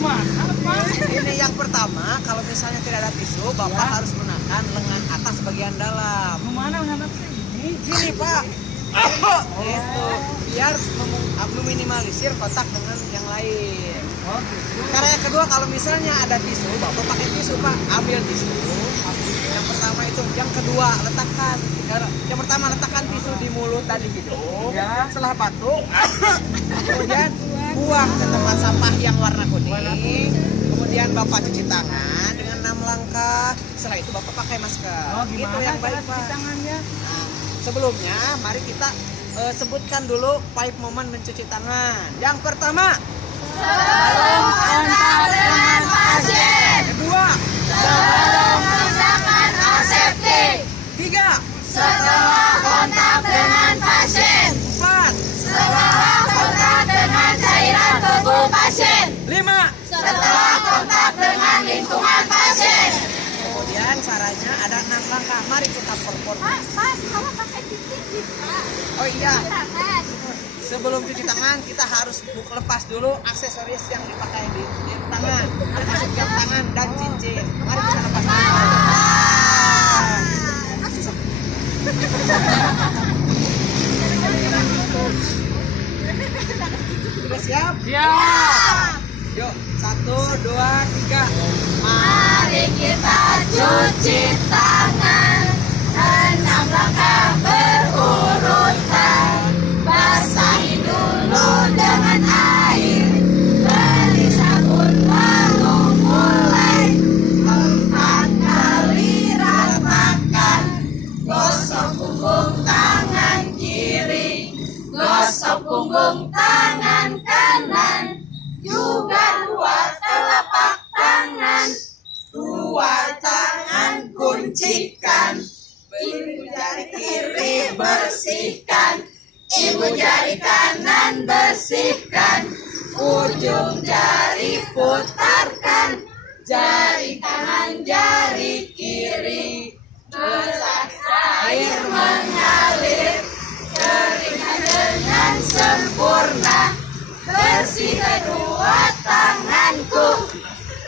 Gimana, Pak? Ini yang pertama, kalau misalnya tidak ada tisu, Bapak harus menahan lengan atas bagian dalam. Gimana menghadap ini? Gini Pak, itu biar meminimalisir kontak dengan yang lain. Oh, gitu. Cara yang kedua, kalau misalnya ada tisu, Bapak pakai tisu Pak, ambil tisu. Yang pertama itu, yang kedua letakkan. Yang pertama letakkan tisu di mulut dan di hidung. Ya. Setelah batuk, kemudian buang ke tempat sampah yang warna kuning. Kemudian Bapak cuci tangan dengan 6 langkah. Setelah itu Bapak pakai masker. Oh, Itu gimana yang cara baik cuci Pak. tangannya? Nah, sebelumnya mari kita sebutkan dulu 5 momen mencuci tangan. Yang pertama, Sebelum kontak dengan pasien, kedua, sebelum tindakan aseptik, tiga, setelah kontak dengan pasien, empat, setelah kontak dengan cairan tubuh pasien, lima. setelah kontak dengan lingkungan pasien. Kemudian caranya ada 6 langkah. Mari kita perform. Kalau pakai titik bisa. Oh iya, Tangan. sebelum cuci tangan kita harus lepas dulu aksesoris yang dipakai di tangan, termasuk jam tangan dan cincin. Mari kita lepas dulu. Sudah siap? Siap. Yuk, 1, 2, 3. Mari kita cuci tangan, 6 langkah berurutan. Basahi dulu dengan air, beri sabun lalu mulai 4 kali ratakan. Gosok punggung tangan kiri, gosok punggung tangan kanan, juga 2 telapak tangan. 2 tangan kuncikan, ibu jari kiri bersihkan, ibu jari kanan bersihkan, ujung jari putarkan, jari